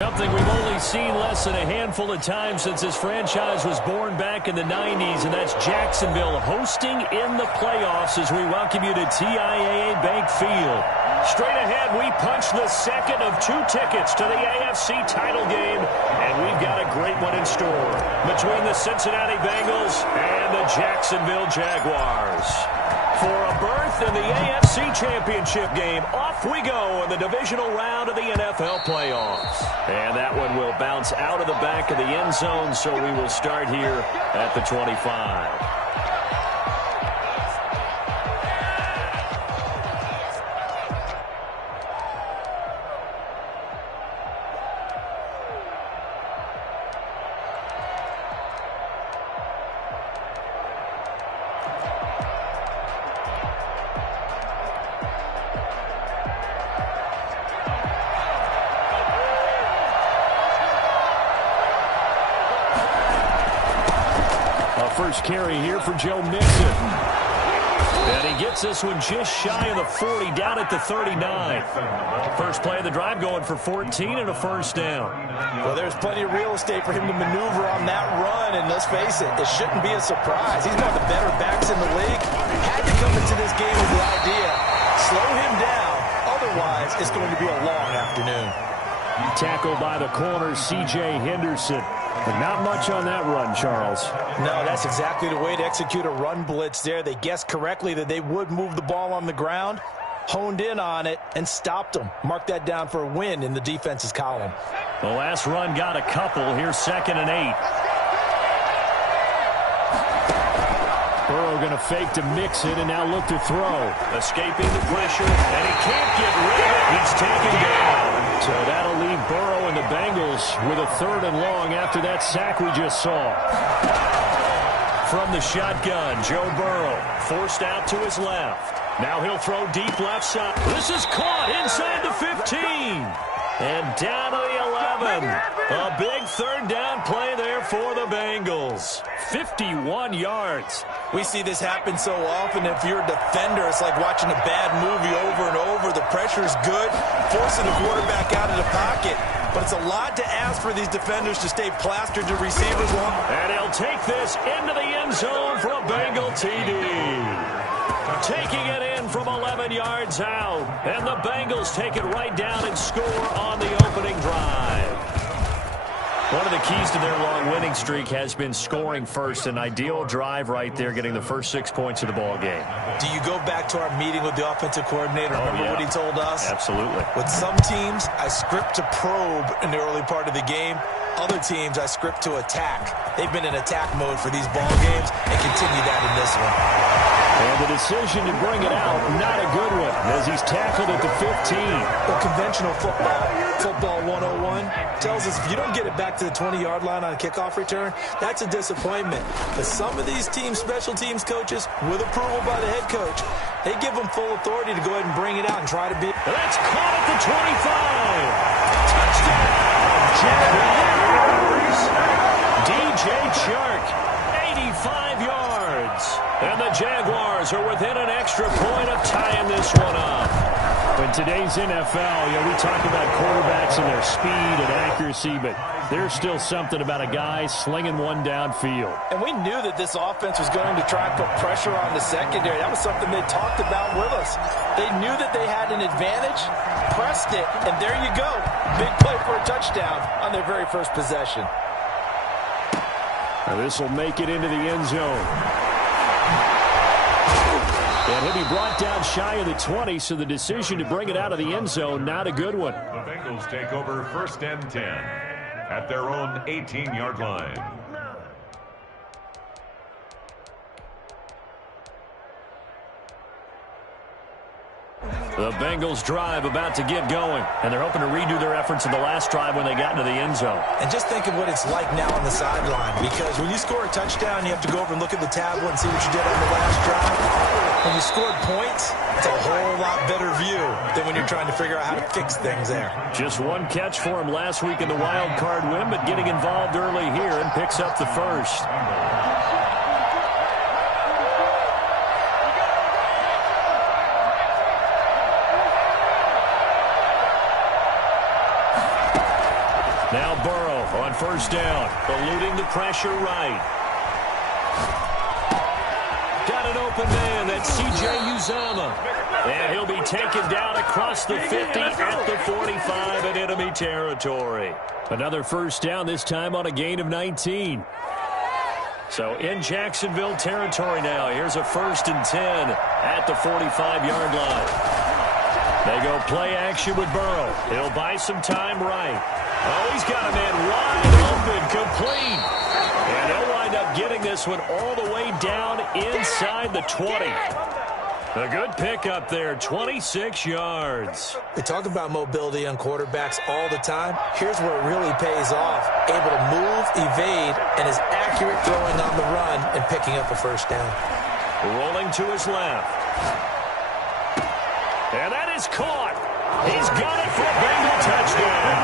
Something we've only seen less than a handful of times since this franchise was born back in the 90s, and that's Jacksonville hosting in the playoffs as we welcome you to TIAA Bank Field. Straight ahead, we punch the second of 2 tickets to the AFC title game, and we've got a great one in store between the Cincinnati Bengals and the Jacksonville Jaguars. For a berth in the AFC Championship game, off we go in the divisional round of the NFL playoffs. And that one will bounce out of the back of the end zone, so we will start here at the 25. First carry here for Joe Mixon. And he gets this one just shy of the 40, down at the 39. First play of the drive going for 14 and a first down. Well, there's plenty of real estate for him to maneuver on that run, and let's face it, it shouldn't be a surprise. He's one of the better backs in the league. Had to come into this game with the idea, slow him down, otherwise it's going to be a long afternoon. Tackled by the corner, C.J. Henderson. But not much on that run, Charles. No, that's exactly the way to execute a run blitz there. They guessed correctly that they would move the ball on the ground, honed in on it, and stopped them. Mark that down for a win in the defense's column. The last run got a couple. Here's 2nd and 8. Burrow going to fake to Mixon and now look to throw. Escaping the pressure, and he can't get rid of it. He's taken down. So that'll leave Burrow and the Bengals with a 3rd and long after that sack we just saw. From the shotgun, Joe Burrow forced out to his left. Now he'll throw deep left side. This is caught inside the 15. And down to the 11. A big 3rd down play there for the Bengals. 51 yards. We see this happen so often. If you're a defender, it's like watching a bad movie over and over. The pressure's good, forcing the quarterback out of the pocket. But it's a lot to ask for these defenders to stay plastered to receivers. And he'll take this into the end zone for a Bengal TD. Taking it in from 11 yards out. And the Bengals take it right down and score on the opening drive. One of the keys to their long winning streak has been scoring first. An ideal drive right there, getting the first 6 points of the ball game. Do you go back to our meeting with the offensive coordinator? Remember what he told us? Absolutely. With some teams, I script to probe in the early part of the game. Other teams, I script to attack. They've been in attack mode for these ball games and continue that in this one. And the decision to bring it out, not a good one, as he's tackled at the 15. Well, conventional football 101, tells us if you don't get it back to the 20-yard line on a kickoff return, that's a disappointment. But some of these teams, special teams coaches, with approval by the head coach, they give them full authority to go ahead and bring it out and try to beat. That's caught at the 25. Touchdown, Jaguars. DJ Chark, 85 yards. And the Jaguars are within an extra point of tying this one up. In today's NFL, we talk about quarterbacks and their speed and accuracy, but there's still something about a guy slinging one downfield. And we knew that this offense was going to try and put pressure on the secondary. That was something they talked about with us. They knew that they had an advantage, pressed it, and there you go. Big play for a touchdown on their very first possession. Now this will make it into the end zone. And he'll be brought down shy of the 20, so the decision to bring it out of the end zone, not a good one. The Bengals take over 1st and 10 at their own 18-yard line. The Bengals drive about to get going, and they're hoping to redo their efforts in the last drive when they got into the end zone. And just think of what it's like now on the sideline, because when you score a touchdown, you have to go over and look at the tablet and see what you did on the last drive. When you scored points, it's a whole lot better view than when you're trying to figure out how to fix things there. Just one catch for him last week in the wild card win, but getting involved early here and picks up the first. Now Burrow on first down, eluding the pressure right. Got an open man, that's C.J. Uzomah. And he'll be taken down across the 50 at the 45 in enemy territory. Another first down, this time on a gain of 19. So in Jacksonville territory now. Here's a 1st and 10 at the 45-yard line. They go play action with Burrow. He'll buy some time right. Oh, he's got a man wide open, complete. And he'll wind up getting this one all the way down inside the 20. A good pickup there, 26 yards. We talk about mobility on quarterbacks all the time. Here's where it really pays off. Able to move, evade, and is accurate throwing on the run and picking up a first down. Rolling to his left. And that is caught. He's got it for a Bengal touchdown.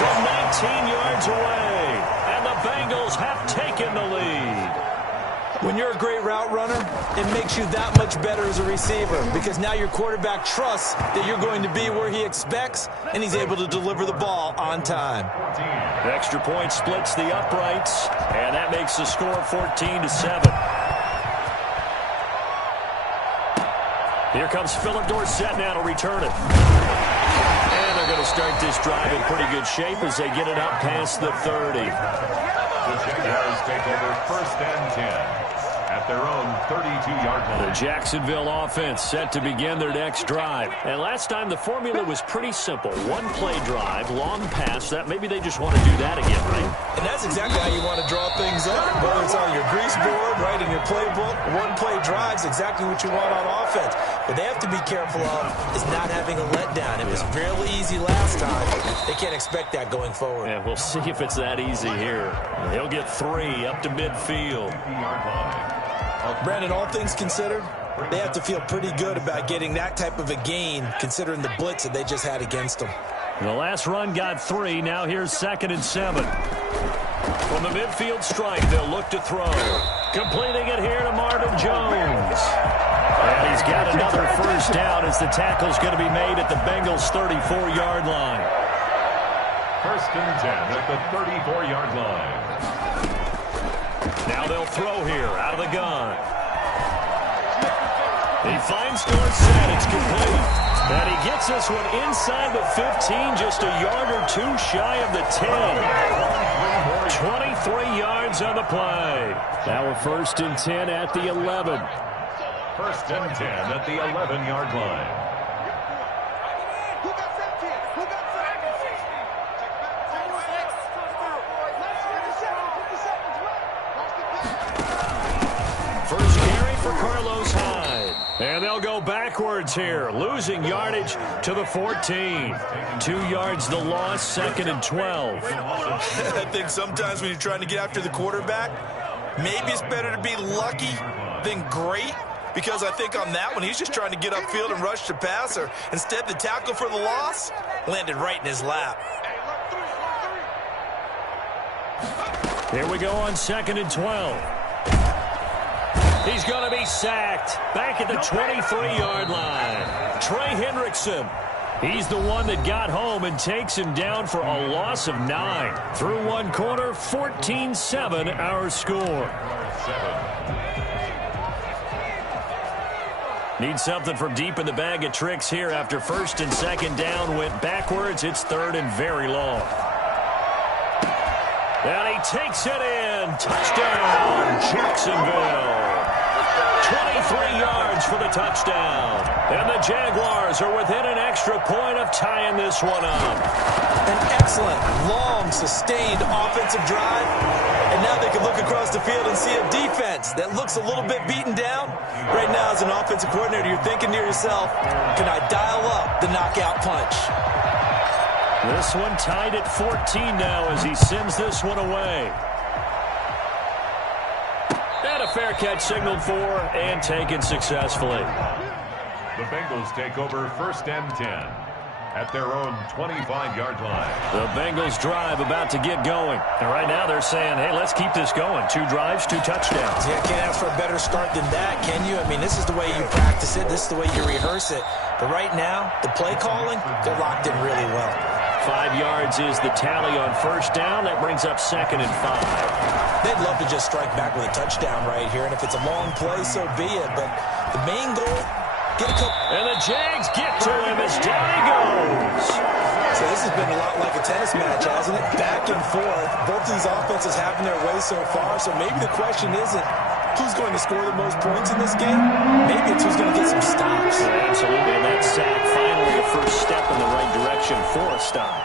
From 19 yards away. And the Bengals have taken the lead. When you're a great route runner, it makes you that much better as a receiver because now your quarterback trusts that you're going to be where he expects, and he's able to deliver the ball on time. The extra point splits the uprights, and that makes the score 14-7. Here comes Philip Dorsett now to return it. And they're going to start this drive in pretty good shape as they get it up past the 30. The Jaguars take over 1st and 10 at their own 32-yard line. The Jacksonville offense set to begin their next drive. And last time the formula was pretty simple. One play drive, long pass. That maybe they just want to do that again, right? And that's exactly how you want to draw things up. Whether it's on your grease board, right, in your playbook, one play drive's exactly what you want on offense. What they have to be careful of is not having a letdown. It was fairly easy last time. They can't expect that going forward. Yeah, we'll see if it's that easy here. He'll get 3 up to midfield. Brandon, all things considered, they have to feel pretty good about getting that type of a gain considering the blitz that they just had against them. The last run got 3. Now here's 2nd and 7. From the midfield stripe, they'll look to throw. Completing it here to Marvin Jones. And he's got another first down as the tackle's going to be made at the Bengals' 34-yard line. 1st and 10 at the 34-yard line. Now they'll throw here out of the gun. He finds Dorsett. It's complete. And he gets this one inside the 15, just a yard or 2 shy of the 10. 23 yards on the play. Now a 1st and 10 at the 11. 1st and 10 at the 11-yard line. First carry for Carlos Hyde. And they'll go backwards here, losing yardage to the 14. 2 yards the loss, 2nd and 12. I think sometimes when you're trying to get after the quarterback, maybe it's better to be lucky than great. Because I think on that one, he's just trying to get upfield and rush the passer. Instead, the tackle for the loss landed right in his lap. Here we go on 2nd and 12. He's going to be sacked back at the 23-yard line. Trey Hendrickson. He's the one that got home and takes him down for a loss of 9. Through one quarter, 14-7 our score. Need something from deep in the bag of tricks here after 1st and 2nd down went backwards. It's 3rd and very long. And he takes it in. Touchdown, Jacksonville. 23 yards for the touchdown. And the Jaguars are within an extra point of tying this one up. An excellent, long, sustained offensive drive. And now they can look across the field and see a defense that looks a little bit beaten down. Right now, as an offensive coordinator, you're thinking to yourself, can I dial up the knockout punch? This one tied at 14 now as he sends this one away. And a fair catch signaled for and taken successfully. The Bengals take over 1st and 10 at their own 25-yard line. The Bengals drive about to get going. And right now they're saying, hey, let's keep this going. 2 drives, 2 touchdowns. Yeah, can't ask for a better start than that, can you? I mean, this is the way you practice it. This is the way you rehearse it. But right now, the play calling, they're locked in really well. 5 yards is the tally on first down. That brings up 2nd and 5. They'd love to just strike back with a touchdown right here, and if it's a long play, so be it. But the main goal, get a couple. And the Jags get to him as down he goes. So this has been a lot like a tennis match, hasn't it? Back and forth. Both these offenses having their way so far, so maybe the question isn't who's going to score the most points in this game. Maybe it's who's going to get some stops. Yeah, absolutely, and that sack finally a first step in the right direction for a stop.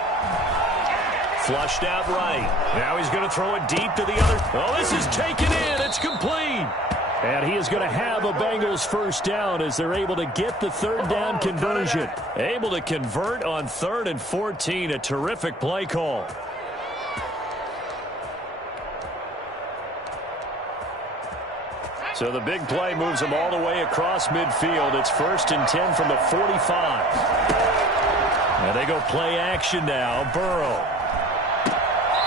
Flushed out right. Now he's going to throw it deep to the other. Oh, this is taken in. It's complete. And he is going to have a Bengals first down as they're able to get the third down conversion. Able to convert on 3rd and 14. A terrific play call. So the big play moves them all the way across midfield. It's 1st and 10 from the 45. And they go play action now. Burrow.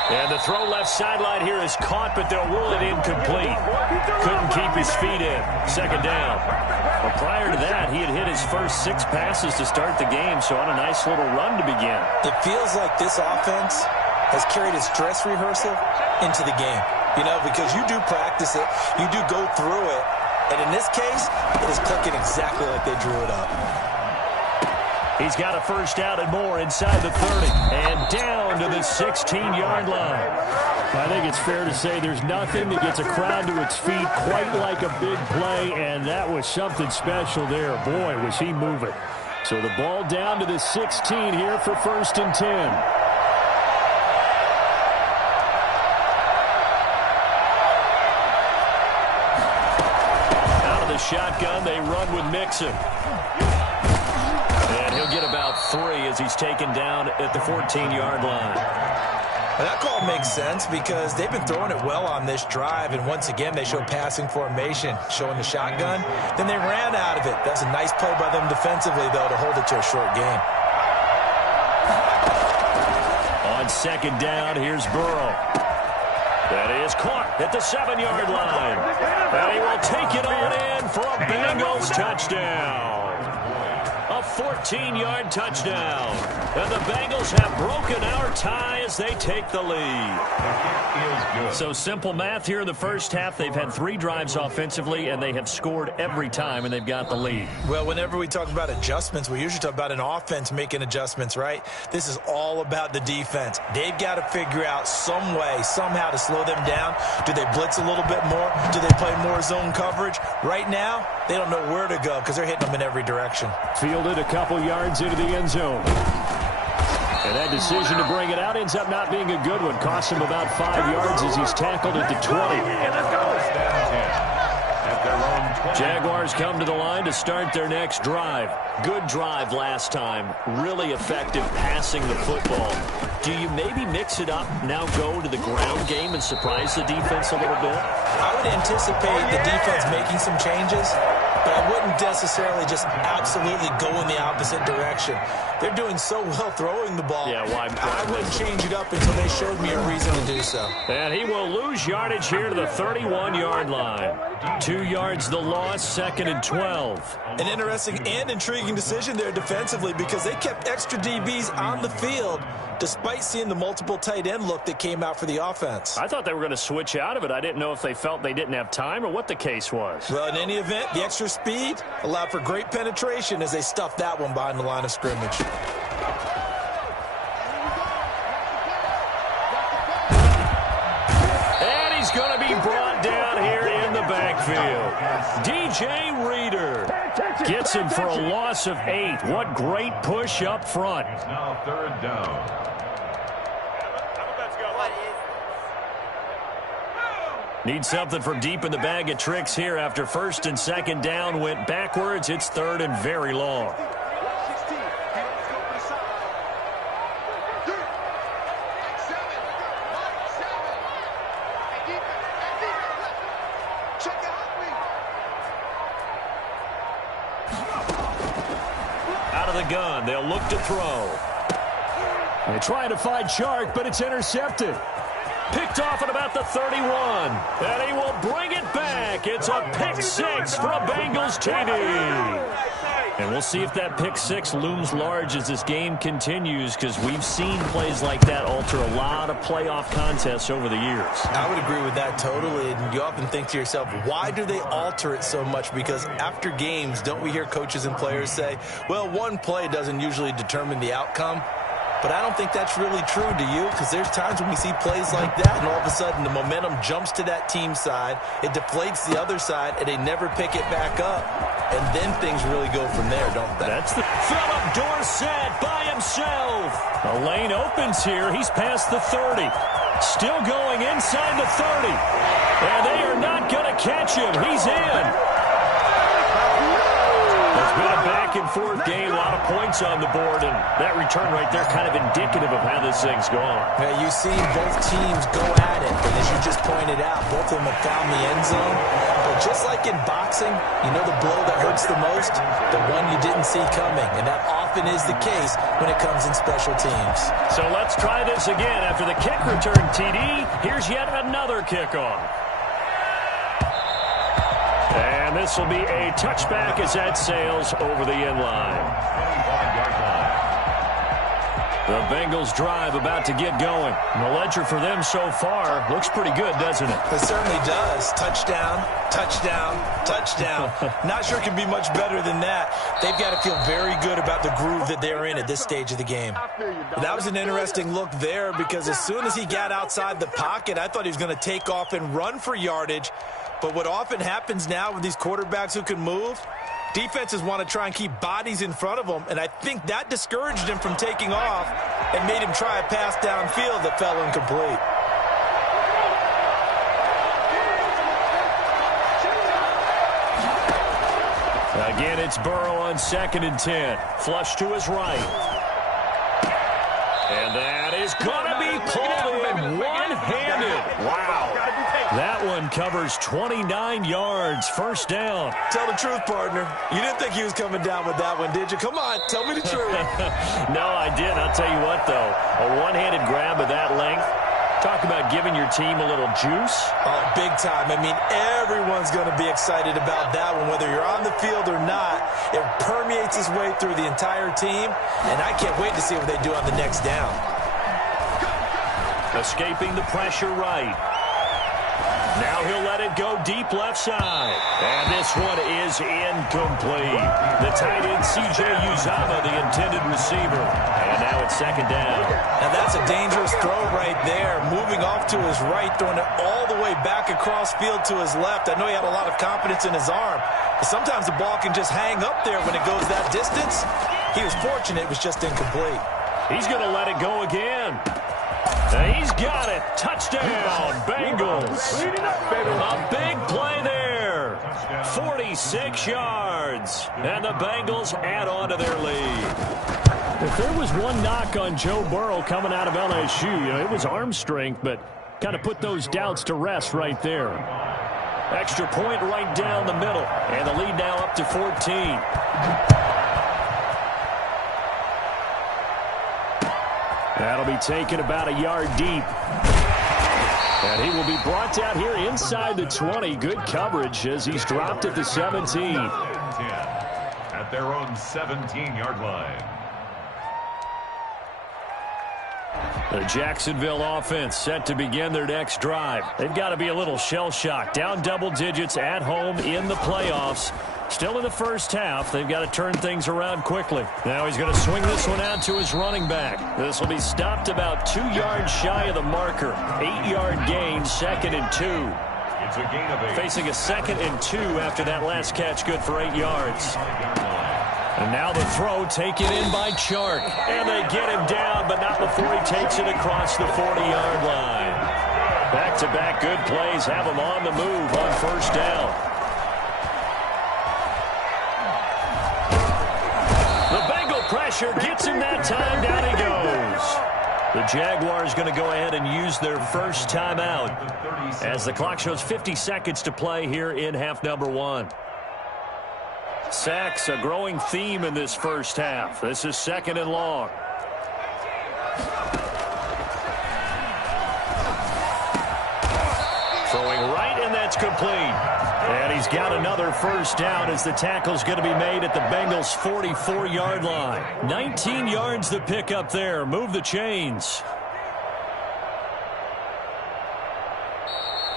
And the throw left sideline here is caught, but they'll rule it incomplete. Couldn't keep his feet in. 2nd down. But prior to that, he had hit his first 6 passes to start the game, so on a nice little run to begin. It feels like this offense has carried its dress rehearsal into the game. You know, because you do practice it, you do go through it, and in this case, it is clicking exactly like they drew it up. He's got a first down and more inside the 30 and down to the 16-yard line. I think it's fair to say there's nothing that gets a crowd to its feet quite like a big play, and that was something special there. Boy, was he moving. So the ball down to the 16 here for 1st and 10. Shotgun, they run with Mixon. And he'll get about 3 as he's taken down at the 14-yard line. Well, that call makes sense because they've been throwing it well on this drive, and once again they show passing formation, showing the shotgun. Then they ran out of it. That's a nice play by them defensively, though, to hold it to a short game. On 2nd down, here's Burrow. That is caught at the 7-yard line. And he will take it on in for a Bengals touchdown. A 14-yard touchdown. And the Bengals have broken our tie as they take the lead. So simple math here in the first half. They've had 3 drives offensively, and they have scored every time, and they've got the lead. Well, whenever we talk about adjustments, we usually talk about an offense making adjustments, right? This is all about the defense. They've got to figure out some way, somehow to slow them down. Do they blitz a little bit more? Do they play more zone coverage? Right now, they don't know where to go because they're hitting them in every direction. Fielded a couple yards into the end zone. And that decision to bring it out ends up not being a good one. Cost him about 5 yards as he's tackled at the 20. Jaguars come to the line to start their next drive. Good drive last time. Really effective passing the football. Do you maybe mix it up, now go to the ground game and surprise the defense a little bit? I would anticipate the defense making some changes, but I wouldn't necessarily just absolutely go in the opposite direction. They're doing so well throwing the ball. Yeah, why? I wouldn't change it up until they showed me a reason to do so. And he will lose yardage here to the 31-yard line. 2 yards the loss, 2nd and 12. An interesting and intriguing decision there defensively because they kept extra DBs on the field despite seeing the multiple tight end look that came out for the offense. I thought they were going to switch out of it. I didn't know if they felt they didn't have time or what the case was. Well, in any event, the extra speed allowed for great penetration as they stuffed that one behind the line of scrimmage. And he's going to be brought down here in the backfield. DJ Reader gets him for a loss of 8. What great push up front. It's now 3rd down. Need something from deep in the bag of tricks here after 1st and 2nd down went backwards. It's 3rd and very long. Out of the gun, they'll look to throw. They try to find Shark, but it's intercepted. Picked off at about the 31. And he will bring it back. It's a pick 6 for a Bengals TD. And we'll see if that pick six looms large as this game continues, because we've seen plays like that alter a lot of playoff contests over the years. I would agree with that totally. And you often think to yourself, why do they alter it so much? Because after games, don't we hear coaches and players say, well, one play doesn't usually determine the outcome? But I don't think that's really true, do you? Because there's times when we see plays like that, and all of a sudden the momentum jumps to that team side, it deflates the other side, and they never pick it back up. And then things really go from there, don't they? That's the Philip Dorsett by himself. A lane opens here. He's past the 30. Still going inside the 30. And they are not going to catch him. He's in. It's been a back-and-forth game, a lot of points on the board, and that return right there kind of indicative of how this thing's gone. Yeah, you see both teams go at it, and as you just pointed out, both of them have found the end zone. But just like in boxing, you know the blow that hurts the most? The one you didn't see coming, and that often is the case when it comes in special teams. So let's try this again. After the kick return, TD, here's yet another kickoff. And this will be a touchback as that sails over the end line. The Bengals drive about to get going. And the ledger for them so far looks pretty good, doesn't it? It certainly does. Touchdown, touchdown, touchdown. Not sure it can be much better than that. They've got to feel very good about the groove that they're in at this stage of the game. That was an interesting look there, because as soon as he got outside the pocket, I thought he was going to take off and run for yardage. But what often happens now with these quarterbacks who can move, defenses want to try and keep bodies in front of them, and I think that discouraged him from taking off and made him try a pass downfield that fell incomplete. Again, it's Burrow on 2nd and 10. Flush to his right. And that is going to be pulled in one-handed. Wow. That one covers 29 yards. First down. Tell the truth, partner. You didn't think he was coming down with that one, did you? Come on, tell me the truth. No, I didn't. I'll tell you what, though. A one-handed grab of that length. Talk about giving your team a little juice. Oh, big time. I mean, everyone's going to be excited about that one, whether you're on the field or not. It permeates its way through the entire team, and I can't wait to see what they do on the next down. Escaping the pressure right. Now he'll let it go deep left side. And this one is incomplete. The tight end, C.J. Uzomah, the intended receiver. And now it's 2nd down. Now that's a dangerous throw right there. Moving off to his right, throwing it all the way back across field to his left. I know he had a lot of confidence in his arm. But sometimes the ball can just hang up there when it goes that distance. He was fortunate it was just incomplete. He's going to let it go again. He's got it. Touchdown, Bengals. A big play there. 46 yards. And the Bengals add on to their lead. If there was one knock on Joe Burrow coming out of LSU, it was arm strength, but kind of put those doubts to rest right there. Extra point right down the middle. And the lead now up to 14. That'll be taken about a yard deep. And he will be brought down here inside the 20. Good coverage as he's dropped at the 17. At their own 17-yard line. The Jacksonville offense set to begin their next drive. They've got to be a little shell-shocked. Down double digits at home in the playoffs. Still in the first half. They've got to turn things around quickly. Now he's going to swing this one out to his running back. This will be stopped about 2 yards shy of the marker. 8-yard gain, 2nd and 2. It's a gain of 8. Facing a 2nd and 2 after that last catch, good for 8 yards. And now the throw taken in by Chark. And they get him down, but not before he takes it across the 40-yard line. Back-to-back good plays have him on the move on first down. The Bengal pressure gets him that time. Down he goes. The Jaguars going to go ahead and use their first timeout as the clock shows 50 seconds to play here in half number 1. Sacks, a growing theme in this first half. This is 2nd and long. Throwing right, and that's complete. And he's got another first down as the tackle's going to be made at the Bengals' 44-yard line. 19 yards to pick up there. Move the chains.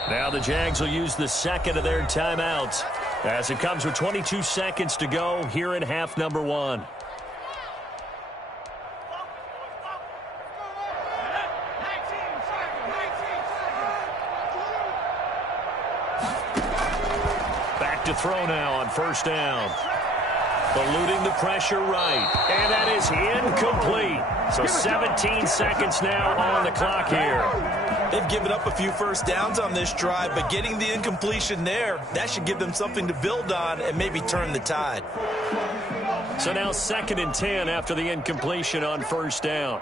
Now the Jags will use the second of their timeouts as it comes with 22 seconds to go here in half number one. Back to throw now on first down. Eluding the pressure right. And that is incomplete. So 17 seconds now on the clock here. They've given up a few first downs on this drive, but getting the incompletion there, that should give them something to build on and maybe turn the tide. So now 2nd and 10 after the incompletion on first down.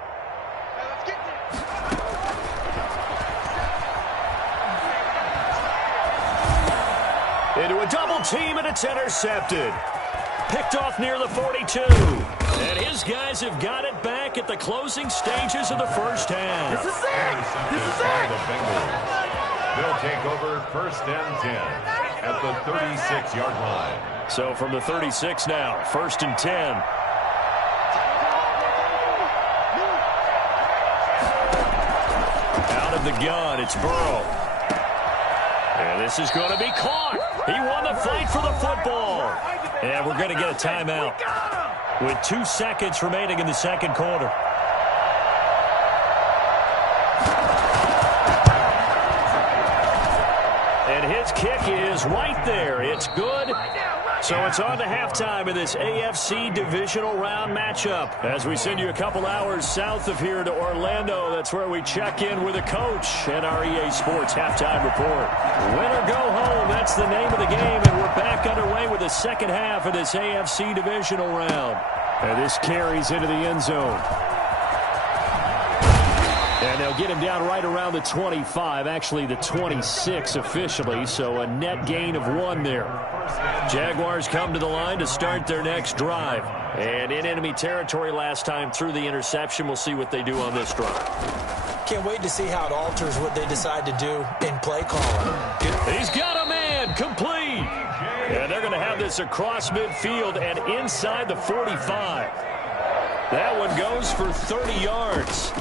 Into a double team, and it's intercepted. Picked off near the 42. And his guys have got it back at the closing stages of the first half. This is it! The Bengals. They'll take over 1st and 10 at the 36-yard line. So from the 36 now, 1st and 10. Out of the gun, it's Burrow. And this is going to be caught. He won the fight for the football. And we're going to get a timeout with 2 seconds remaining in the second quarter. And his kick is right there. It's good. So it's on to halftime in this AFC divisional round matchup. As we send you a couple hours south of here to Orlando, that's where we check in with a coach at our EA Sports halftime report. Win or go home, that's the name of the game, and we're back underway with the second half of this AFC divisional round. And this carries into the end zone. And they'll get him down right around the 25, actually the 26 officially, so a net gain of 1 there. Jaguars come to the line to start their next drive. And in enemy territory last time through the interception. We'll see what they do on this drive. Can't wait to see how it alters what they decide to do in play calling. He's got a man, complete. And they're going to have this across midfield and inside the 45. That one goes for 30 yards.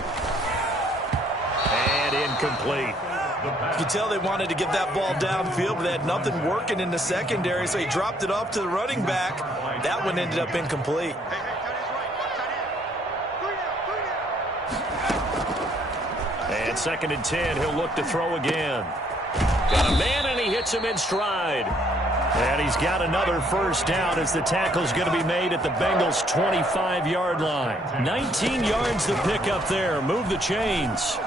And incomplete. You can tell they wanted to get that ball downfield, but they had nothing working in the secondary, so he dropped it off to the running back. That one ended up incomplete. And 2nd and 10, he'll look to throw again. Got a man, and he hits him in stride. And he's got another first down as the tackle's going to be made at the Bengals' 25-yard line. 19 yards to pick up there. Move the chains.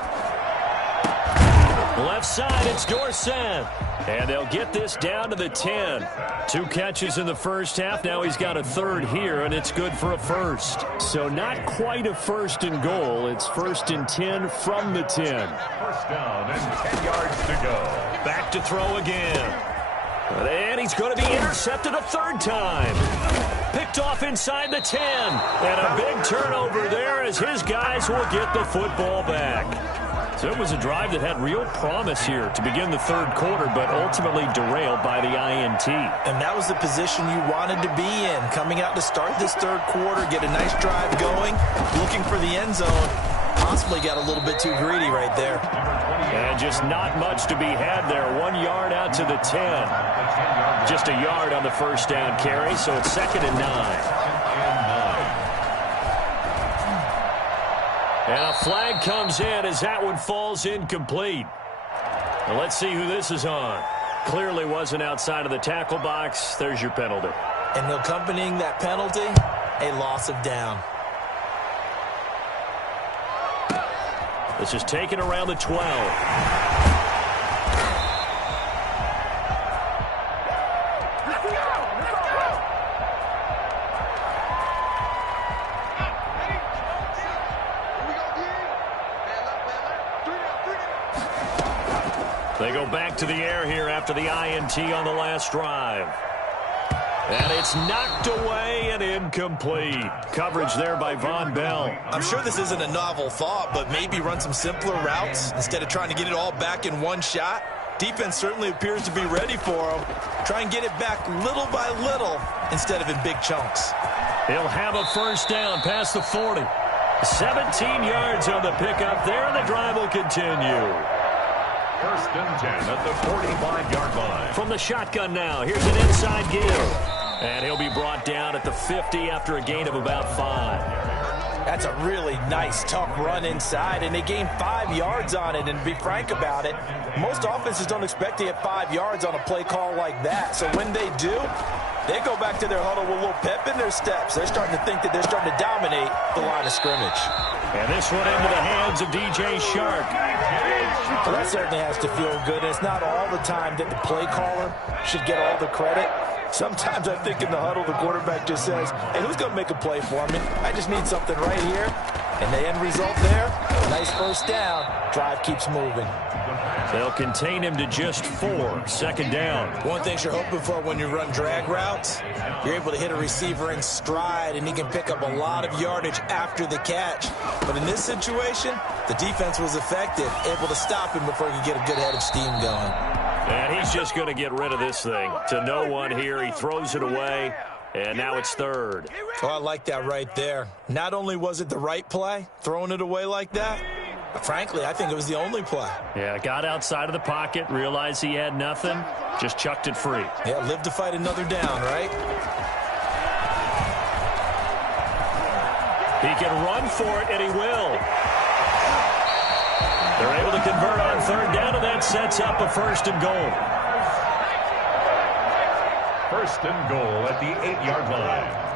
Left side, it's Dorsett. And they'll get this down to the 10. 2 catches in the first half. Now he's got a third here, and it's good for a first. So not quite a 1st and goal. It's 1st and 10 from the 10. First down and 10 yards to go. Back to throw again. And he's going to be intercepted a third time. Picked off inside the 10. And a big turnover there as his guys will get the football back. So it was a drive that had real promise here to begin the third quarter, but ultimately derailed by the INT. And that was the position you wanted to be in, coming out to start this third quarter, get a nice drive going, looking for the end zone. Possibly got a little bit too greedy right there. And just not much to be had there. 1 yard out to the 10. Just a yard on the first down carry, so it's 2nd and 9. And a flag comes in as that one falls incomplete. Now let's see who this is on. Clearly wasn't outside of the tackle box. There's your penalty. And accompanying that penalty, a loss of down. This is taken around the 12. They go back to the air here after the INT on the last drive. And it's knocked away and incomplete. Coverage there by Von Bell. I'm sure this isn't a novel thought, but maybe run some simpler routes instead of trying to get it all back in one shot. Defense certainly appears to be ready for him. Try and get it back little by little instead of in big chunks. He'll have a first down past the 40. 17 yards on the pickup there, and the drive will continue. First and 10 at the 45-yard line. From the shotgun now, here's an inside give. And he'll be brought down at the 50 after a gain of about 5. That's a really nice, tough run inside, and they gained 5 yards on it. And to be frank about it, most offenses don't expect to get 5 yards on a play call like that. So when they do, they go back to their huddle with a little pep in their steps. They're starting to think that they're starting to dominate the line of scrimmage. And this one into the hands of DJ Shark. Well, that certainly has to feel good. It's not all the time that the play caller should get all the credit. Sometimes I think in the huddle, the quarterback just says, hey, who's going to make a play for me? I just need something right here. And the end result there, nice first down. Drive keeps moving. They'll contain him to just 4. Second down. One thing you're hoping for when you run drag routes, you're able to hit a receiver in stride, and he can pick up a lot of yardage after the catch. But in this situation, the defense was effective, able to stop him before he could get a good head of steam going. And he's just going to get rid of this thing. To no one here, he throws it away, and now it's third. Oh, I like that right there. Not only was it the right play, throwing it away like that, but frankly, I think it was the only play. Yeah, got outside of the pocket, realized he had nothing, just chucked it free. Yeah, live to fight another down, right? He can run for it, and he will. They're able to convert on third down, and that sets up a first and goal. First and goal at the 8-yard line.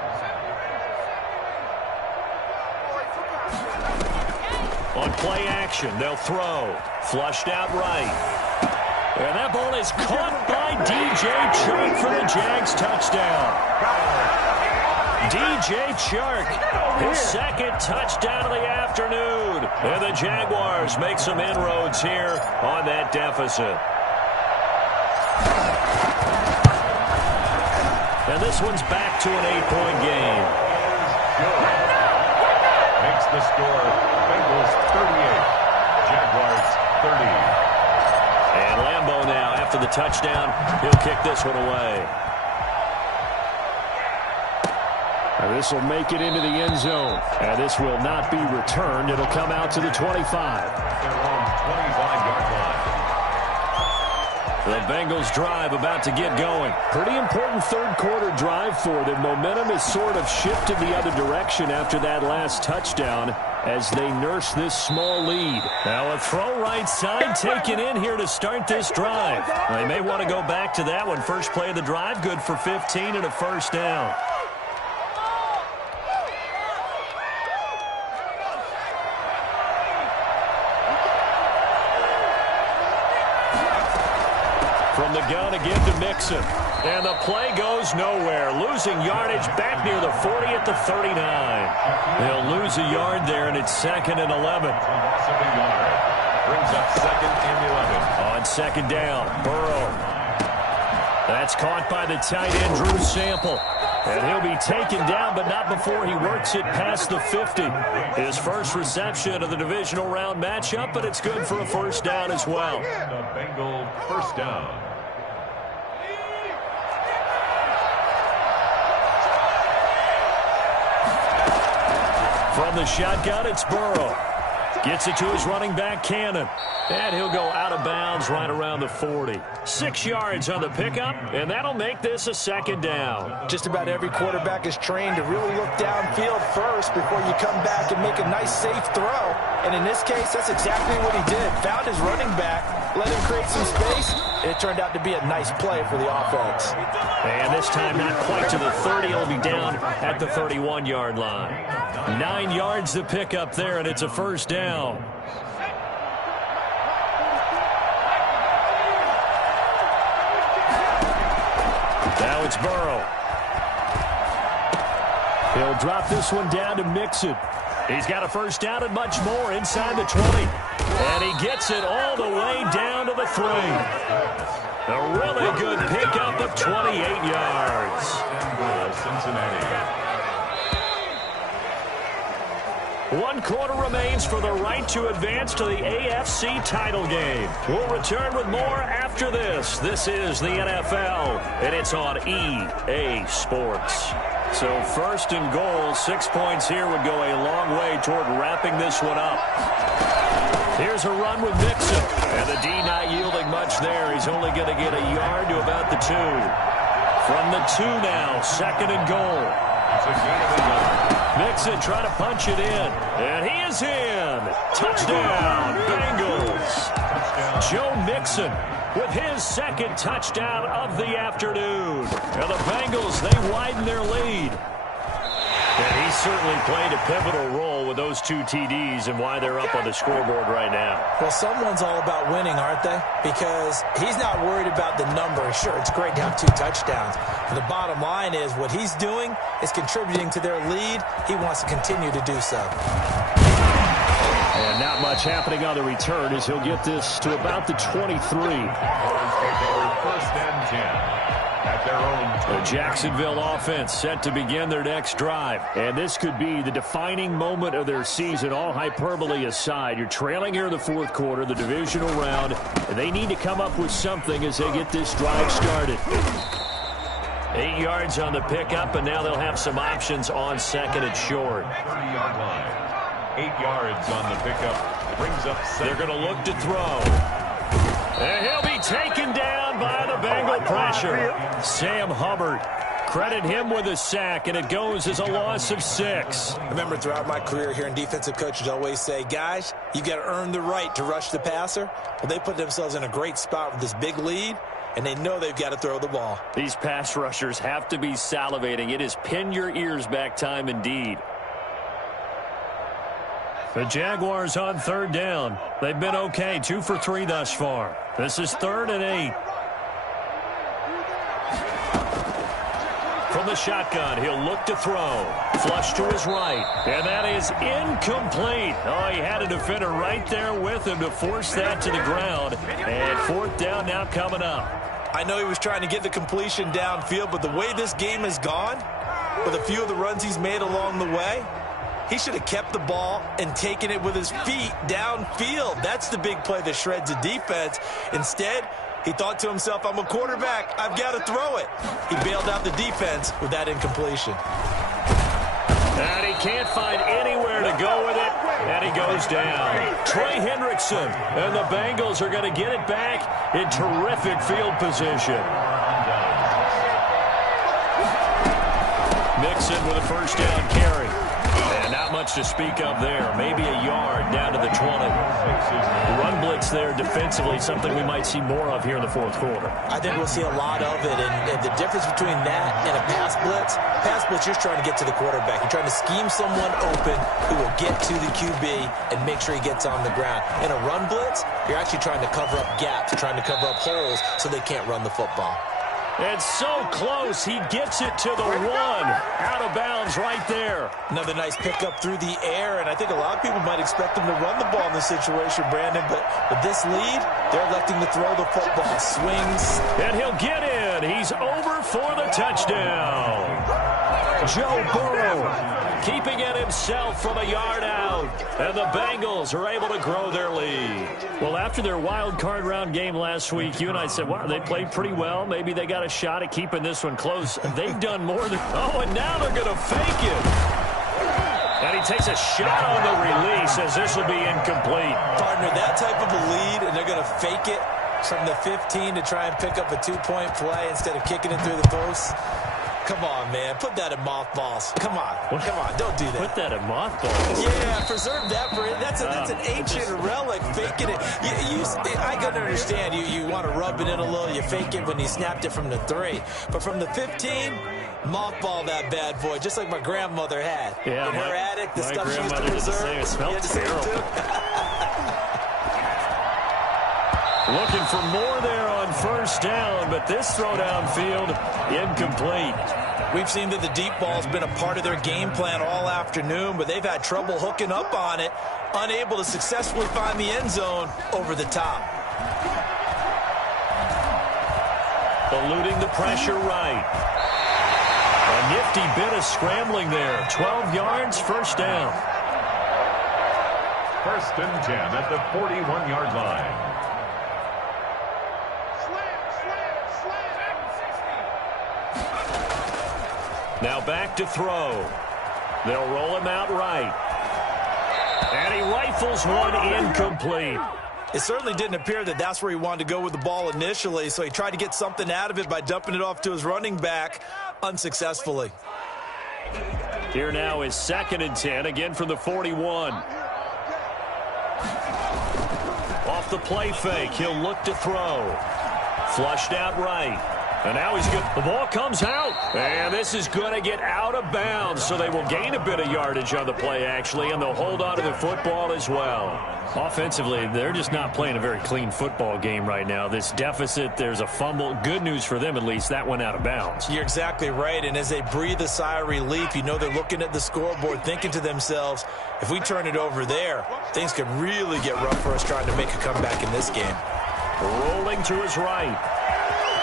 On play action, they'll throw. Flushed out right. And that ball is caught by DJ Chark for the Jags touchdown. DJ Chark, his second touchdown of the afternoon. And the Jaguars make some inroads here on that deficit. And this one's back to an 8-point game. Makes the score Bengals 38, Jaguars 30. And Lambeau now, after the touchdown, he'll kick this one away. And this will make it into the end zone. And this will not be returned. It'll come out to the 25. Their own 25-yard line. The Bengals drive about to get going. Pretty important third quarter drive for them. Momentum has sort of shifted the other direction after that last touchdown as they nurse this small lead. Now a throw right side taken in here to start this drive. They may want to go back to that one. First play of the drive, good for 15 and a first down. From the gun again to Mixon. And the play goes nowhere. Losing yardage back near the 40 at the 39. They'll lose a yard there, and it's second and 11. Loss of a yard. Brings up second and 11. On second down, Burrow. That's caught by the tight end, Drew Sample. And he'll be taken down, but not before he works it past the 50. His first reception of the divisional round matchup, but it's good for a first down as well. The Bengal first down. From the shotgun, it's Burrow. Gets it to his running back, Cannon. And he'll go out of bounds right around the 40. 6 yards on the pickup, and that'll make this a second down. Just about every quarterback is trained to really look downfield first before you come back and make a nice, safe throw. And in this case, that's exactly what he did. Found his running back, let him create some space, and it turned out to be a nice play for the offense. And this time not quite to the 30. He'll be down at the 31-yard line. 9 yards to pick up there, and it's a first down. Now it's Burrow. He'll drop this one down to Mixon. He's got a first down and much more inside the 20. And he gets it all the way down to the 3. A really good pickup of 28 yards. Cincinnati. 1 quarter remains for the right to advance to the AFC title game. We'll return with more after this. This is the NFL, and it's on EA Sports. So 1st and goal, 6 points here would go a long way toward wrapping this one up. Here's a run with Mixon, and the D not yielding much there. He's only going to get a yard to about the 2. From the 2 now, 2nd and goal. It's a gain of a yard. Mixon trying to punch it in, and he is in. Touchdown, Bengals. Joe Mixon with his 2nd touchdown of the afternoon. And the Bengals, they widen their lead. And he certainly played a pivotal role with those 2 TDs and why they're up on the scoreboard right now. Well, someone's all about winning, aren't they? Because he's not worried about the number. Sure, it's great to have 2 touchdowns. But the bottom line is what he's doing is contributing to their lead. He wants to continue to do so. And not much happening on the return as he'll get this to about the 23. Take over 1st and 10. At their own. The Jacksonville offense set to begin their next drive. And this could be the defining moment of their season, all hyperbole aside. You're trailing here in the 4th quarter, the divisional round, and they need to come up with something as they get this drive started. 8 yards on the pickup, and now they'll have some options on 2nd and short. 30-yard line. 8 yards on the pickup. Brings up 7. They're going to look to throw. And he'll be taken down by the Bengal pressure. Sam Hubbard, credit him with a sack, and it goes as a loss of 6. I remember throughout my career hearing defensive coaches always say, guys, you got to earn the right to rush the passer. Well, they put themselves in a great spot with this big lead, and they know they've got to throw the ball. These pass rushers have to be salivating. It is pin your ears back time indeed. The Jaguars on 3rd down. They've been okay, 2 for 3 thus far. This is 3rd and 8. From the shotgun, he'll look to throw. Flush to his right. And that is incomplete. Oh, he had a defender right there with him to force that to the ground. And 4th down now coming up. I know he was trying to get the completion downfield, but the way this game has gone, with a few of the runs he's made along the way, he should have kept the ball and taken it with his feet downfield. That's the big play that shreds the defense. Instead, he thought to himself, I'm a quarterback. I've got to throw it. He bailed out the defense with that incompletion. And he can't find anywhere to go with it, and he goes down. Trey Hendrickson and the Bengals are going to get it back in terrific field position. Mixon with a 1st down carry. And not much to speak of there. Maybe a yard down to the 20. Run blitz there defensively, something we might see more of here in the 4th quarter. I think we'll see a lot of it. And the difference between that and a pass blitz, you're trying to get to the quarterback. You're trying to scheme someone open who will get to the QB and make sure he gets on the ground. In a run blitz, you're actually trying to cover up gaps, trying to cover up holes so they can't run the football. It's so close. He gets it to the 1. Out of bounds right there. Another nice pickup through the air, and I think a lot of people might expect him to run the ball in this situation, Brandon, but with this lead, they're electing to throw the football. Swings. And he'll get in. He's over for the touchdown. Joe Burrow keeping it himself from a yard out. And the Bengals are able to grow their lead. Well, after their wild card round game last week, you and I said, wow, they played pretty well. Maybe they got a shot at keeping this one close. They've done more than... Oh, and now they're going to fake it. And he takes a shot on the release as this will be incomplete. Partner, that type of a lead, and they're going to fake it from the 15 to try and pick up a 2-point play instead of kicking it through the post. Come on, man. Put that in mothballs. Come on. Come on. Don't do that. Put that in mothballs? Yeah, preserve that for it. That's an ancient relic, faking it. I can understand. You want to rub it in a little. You fake it when you snapped it from the 3. But from the 15, mothball that bad boy, just like my grandmother had. Yeah, in her attic, the stuff she used to preserve. It smelled terrible. Looking for more there on 1st down, but this throw downfield, incomplete. We've seen that the deep ball's been a part of their game plan all afternoon, but they've had trouble hooking up on it, unable to successfully find the end zone over the top. Eluding the pressure right. A nifty bit of scrambling there. 12 yards, 1st down. First and 10 at the 41-yard line. Now back to throw. They'll roll him out right. And he rifles one incomplete. It certainly didn't appear that that's where he wanted to go with the ball initially, so he tried to get something out of it by dumping it off to his running back unsuccessfully. Here now is 2nd and 10, again from the 41. Off the play fake, he'll look to throw. Flushed out right. And now he's good. The ball comes out. And this is going to get out of bounds. So they will gain a bit of yardage on the play, actually, and they'll hold on to the football as well. Offensively, they're just not playing a very clean football game right now. This deficit, there's a fumble. Good news for them, at least. That went out of bounds. You're exactly right. And as they breathe a sigh of relief, you know they're looking at the scoreboard, thinking to themselves, if we turn it over there, things could really get rough for us trying to make a comeback in this game. Rolling to his right.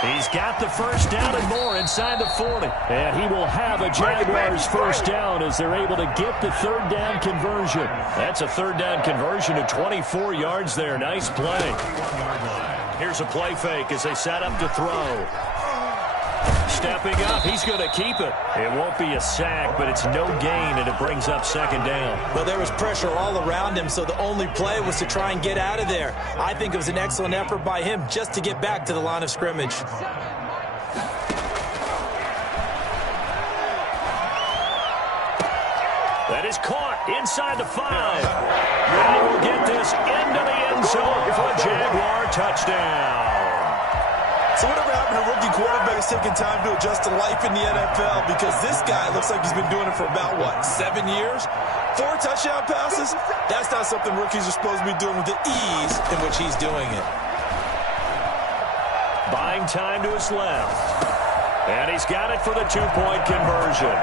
He's got the first down and more inside the 40. And he will have a Jaguars first down as they're able to get the 3rd down conversion. That's a 3rd down conversion of 24 yards there. Nice play. Here's a play fake as they set up to throw. Stepping up, he's going to keep it. It won't be a sack, but it's no gain, and it brings up 2nd down. Well, there was pressure all around him, so the only play was to try and get out of there. I think it was an excellent effort by him just to get back to the line of scrimmage. That is caught inside the 5. And he will get this into the end zone for a Jaguar touchdown. So whatever happened to rookie quarterbacks taking time to adjust to life in the NFL, because this guy looks like he's been doing it for about, 7 years? 4 touchdown passes? That's not something rookies are supposed to be doing with the ease in which he's doing it. Buying time to his left. And he's got it for the 2-point conversion.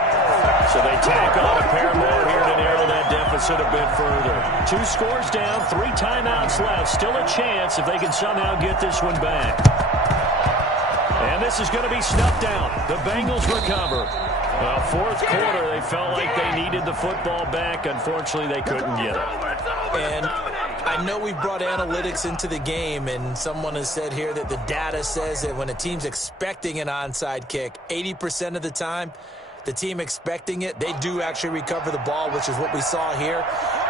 So they tack on a pair more here to narrow that deficit a bit further. 2 scores down, 3 timeouts left. Still a chance if they can somehow get this one back. And this is going to be snuffed out. The Bengals recover. 4th quarter, they felt like they needed the football back. Unfortunately, they couldn't get it. And I know we brought analytics into the game, and someone has said here that the data says that when a team's expecting an onside kick, 80% of the time, the team expecting it, they do actually recover the ball, which is what we saw here.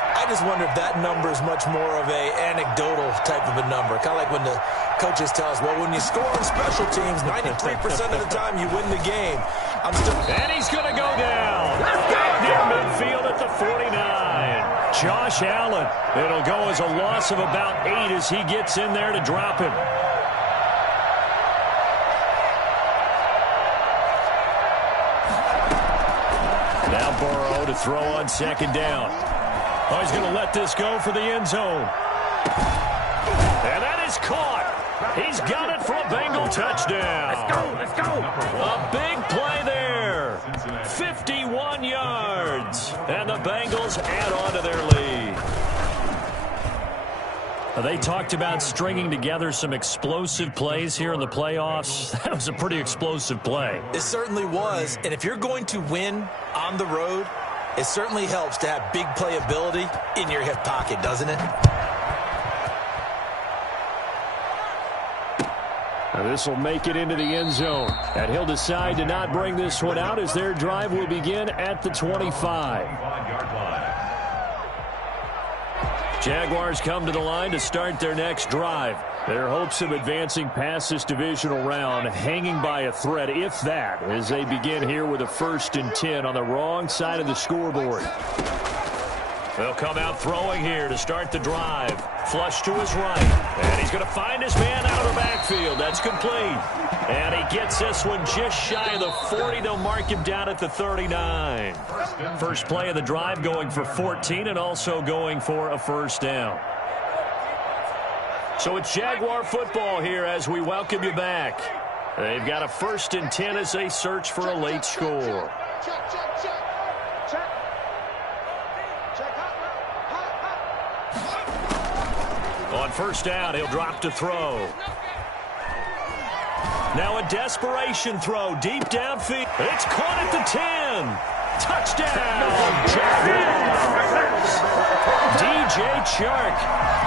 I just wonder if that number is much more of a anecdotal type of a number. Kind of like when the coaches tell us, well, when you score on special teams, 93% of the time you win the game. And he's going to go down. Near midfield at the 49. Josh Allen. It'll go as a loss of about 8 as he gets in there to drop him. Now Burrow to throw on 2nd down. Oh, he's going to let this go for the end zone. And that is caught. He's got it for a Bengal touchdown. Let's go. A big play there. 51 yards. And the Bengals add on to their lead. They talked about stringing together some explosive plays here in the playoffs. That was a pretty explosive play. It certainly was. And if you're going to win on the road, it certainly helps to have big playability in your hip pocket, doesn't it? Now this will make it into the end zone. And he'll decide to not bring this one out as their drive will begin at the 25. Jaguars come to the line to start their next drive. Their hopes of advancing past this divisional round hanging by a thread, if that, as they begin here with a 1st and 10 on the wrong side of the scoreboard. They'll come out throwing here to start the drive. Flush to his right. And he's going to find his man out of the backfield. That's complete. And he gets this one just shy of the 40. They'll mark him down at the 39. First play of the drive going for 14 and also going for a 1st down. So it's Jaguar football here as we welcome you back. They've got a 1st and 10 as they search for a late score. On 1st down, he'll drop to throw. Now a desperation throw deep downfield. It's caught at the 10. Touchdown, Jaguars! DJ Chark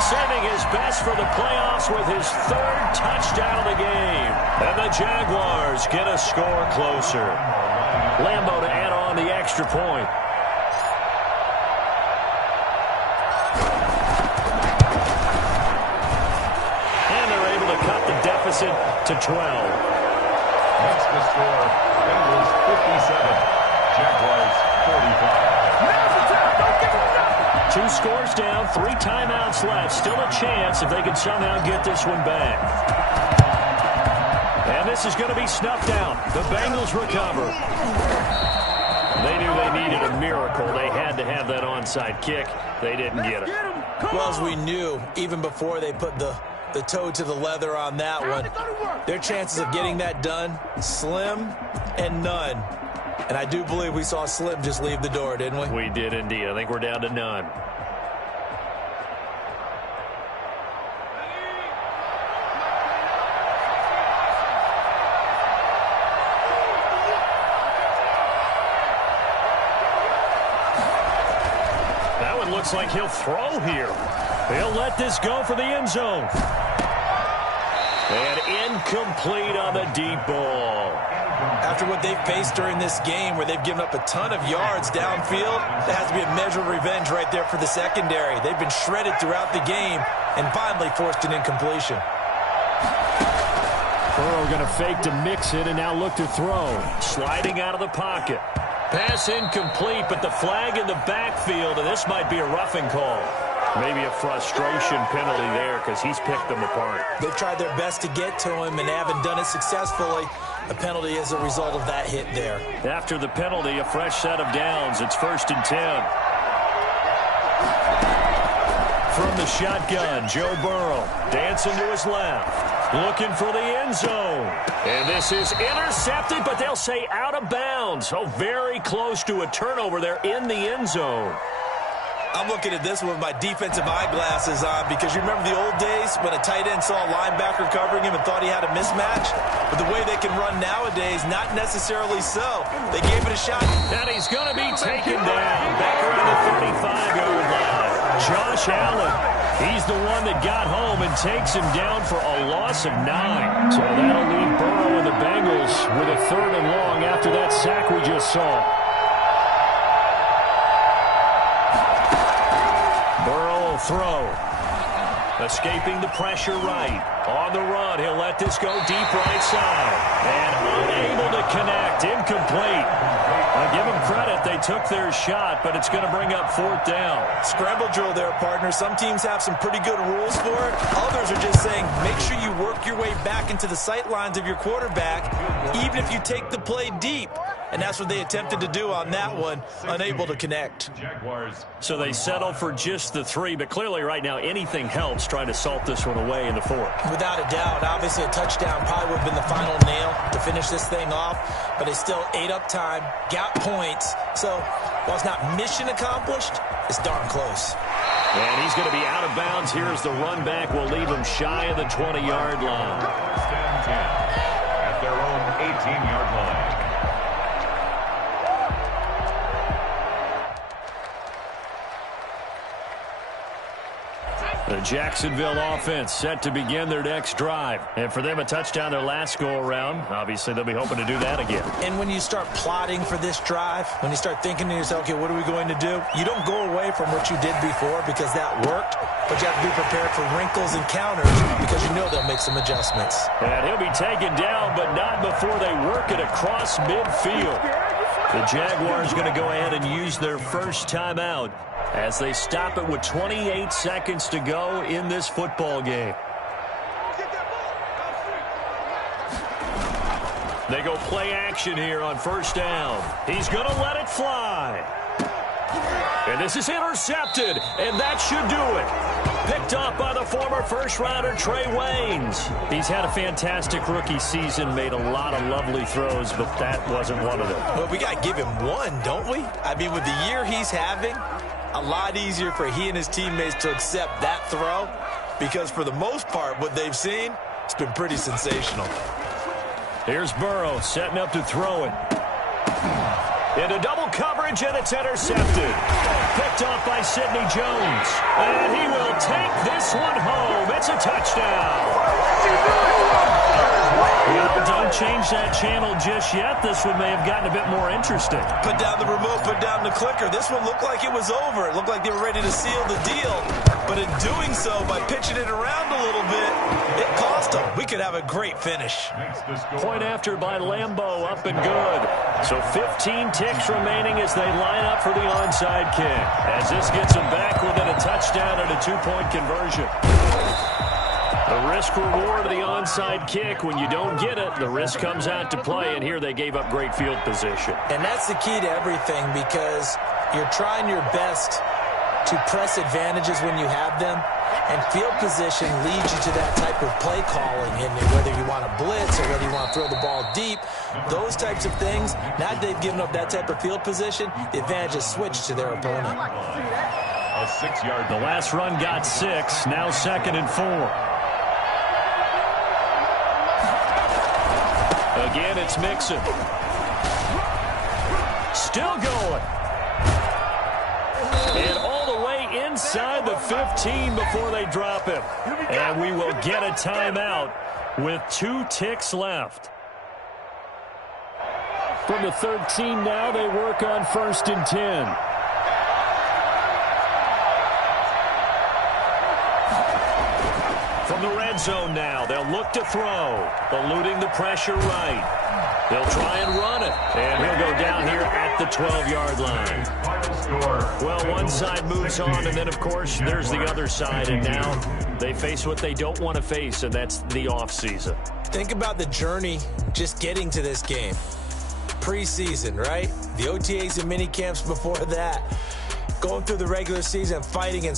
saving his best for the playoffs with his 3rd touchdown of the game. And the Jaguars get a score closer. Lambeau to add on the extra point. And they're able to cut the deficit to 12. That's the score. Bengals 57. Jaguars 45. 2 scores down, 3 timeouts left. Still a chance if they can somehow get this one back. And this is going to be snuffed out. The Bengals recover. They knew they needed a miracle. They had to have that onside kick. They didn't get it. Well, as we knew, even before they put the toe to the leather on that one, their chances of getting that done, slim and none. And I do believe we saw Slim just leave the door, didn't we? We did indeed. I think we're down to none. That one looks like he'll throw here. He'll let this go for the end zone. And incomplete on the deep ball. After what they've faced during this game where they've given up a ton of yards downfield, there has to be a measure of revenge right there for the secondary. They've been shredded throughout the game and finally forced an incompletion. Burrow going to fake to mix it and now look to throw. Sliding out of the pocket. Pass incomplete, but the flag in the backfield, and this might be a roughing call. Maybe a frustration penalty there because he's picked them apart. They've tried their best to get to him and haven't done it successfully. A penalty is a result of that hit there. After the penalty, a fresh set of downs. It's 1st and 10. From the shotgun, Joe Burrow dancing to his left. Looking for the end zone. And this is intercepted, but they'll say out of bounds. Oh, very close to a turnover there in the end zone. I'm looking at this with my defensive eyeglasses on because you remember the old days when a tight end saw a linebacker covering him and thought he had a mismatch? But the way they can run nowadays, not necessarily so. They gave it a shot. And he's going to be taken down back around the 35-yard line. Josh Allen, he's the one that got home and takes him down for a loss of 9. So that'll leave Burrow and the Bengals with a 3rd and long after that sack we just saw. Throw. Escaping the pressure right. On the run, he'll let this go deep right side. And unable to connect. Incomplete. I give them credit. They took their shot, but it's going to bring up 4th down. Scramble drill there, partner. Some teams have some pretty good rules for it. Others are just saying, make sure you work your way back into the sight lines of your quarterback, even if you take the play deep. And that's what they attempted to do on that one, unable to connect. So they settle for just the 3, but clearly right now anything helps trying to salt this one away in the 4th. Without a doubt, obviously a touchdown probably would have been the final nail to finish this thing off, but they still ate up time, got points. So while it's not mission accomplished, it's darn close. And he's going to be out of bounds. Here's the run back. Will leave him shy of the 20-yard line. 10 at their own 18-yard line. The Jacksonville offense set to begin their next drive. And for them, a touchdown their last go-around. Obviously, they'll be hoping to do that again. And when you start plotting for this drive, when you start thinking to yourself, okay, what are we going to do? You don't go away from what you did before because that worked, but you have to be prepared for wrinkles and counters because you know they'll make some adjustments. And he'll be taken down, but not before they work it across midfield. The Jaguars going to go ahead and use their first timeout as they stop it with 28 seconds to go in this football game. They go play action here on 1st down. He's going to let it fly. And this is intercepted, and that should do it. Picked up by the former first-rounder Trey Waynes. He's had a fantastic rookie season, made a lot of lovely throws, but that wasn't one of them. Well, we got to give him one, don't we? I mean, with the year he's having, a lot easier for he and his teammates to accept that throw because for the most part, what they've seen, it's been pretty sensational. Here's Burrow setting up to throw it. Into double coverage, and it's intercepted. Picked off by Sidney Jones. And he will take this one home. It's a touchdown. Well, don't change that channel just yet. This one may have gotten a bit more interesting. Put down the remote, put down the clicker. This one looked like it was over. It looked like they were ready to seal the deal. But in doing so, by pitching it around a little bit, it cost them. We could have a great finish. Point after by Lambeau, up and good. So 15 ticks remaining as they line up for the onside kick. As this gets them back within a touchdown and a two-point conversion. The risk-reward of the onside kick. When you don't get it, the risk comes out to play, and here they gave up great field position. And that's the key to everything, because you're trying your best to press advantages when you have them, and field position leads you to that type of play calling, and whether you want to blitz or whether you want to throw the ball deep, those types of things. Now that they've given up that type of field position, the advantage is switched to their opponent. A 6-yard. The last run got 6, now 2nd and 4. Again, it's Mixon. Still going. And all the way inside the 15 before they drop him. And we will get a timeout with 2 ticks left. From the 13 now, they work on 1st and 10. From the red zone now, they'll look to throw, eluding the pressure right. They'll try and run it, and he'll go down here at the 12-yard line. Well, one side moves on, and then, of course, there's the other side, and now they face what they don't want to face, and that's the offseason. Think about the journey just getting to this game. Preseason, right? The OTAs and mini camps before that. Going through the regular season, fighting and